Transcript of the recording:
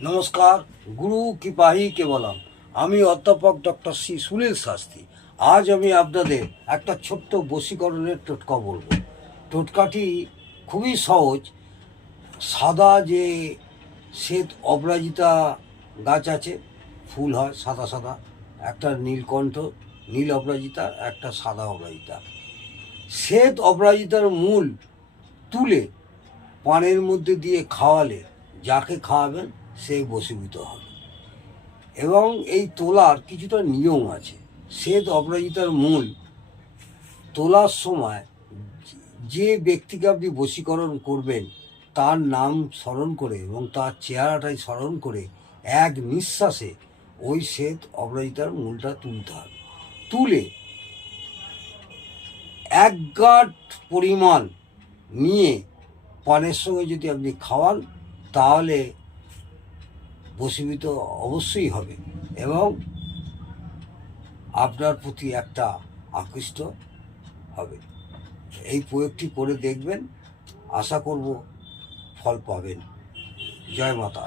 নমস্কার, গুরু কৃপাহি কেবলম। আমি অধ্যাপক ডক্টর শ্রী সুনীল শাস্ত্রী। আজ আমি আপনাদের একটা ছোট্ট বশীকরণের টোটকা বলবো। টোটকাটি খুবই সহজ। সাদা যে শ্বেত অপরাজিতা গাছ আছে, ফুল হয় সাদা সাদা, একটা নীলকণ্ঠ নীল অপরাজিতা, একটা সাদা অপরাজিতা। শ্বেত অপরাজিতার মূল তুলে পানের মধ্যে দিয়ে খাওয়ালে যাকে খাওয়াবেন সে বশীভূত হবে। এবং এই তোলার কিছুটা নিয়ম আছে। শ্বেত অপরাজিতার মূল তোলার সময় যে ব্যক্তিকে আপনি বশীকরণ করবেন তার নাম স্মরণ করে এবং তার চেহারাটাই স্মরণ করে এক নিঃশ্বাসে ওই শ্বেত অপরাজিতার মূলটা তুলতে হবে। তুলে এক গাঁট পরিমাণ নিয়ে পানের সঙ্গে যদি আপনি খাওয়ান তাহলে বশীভূত অবশ্যই হবে এবং আপনার প্রতি একটা আকৃষ্ট হবে। এই প্রয়োগটি করে দেখবেন, আশা করব ফল পাবেন। জয় মাতা।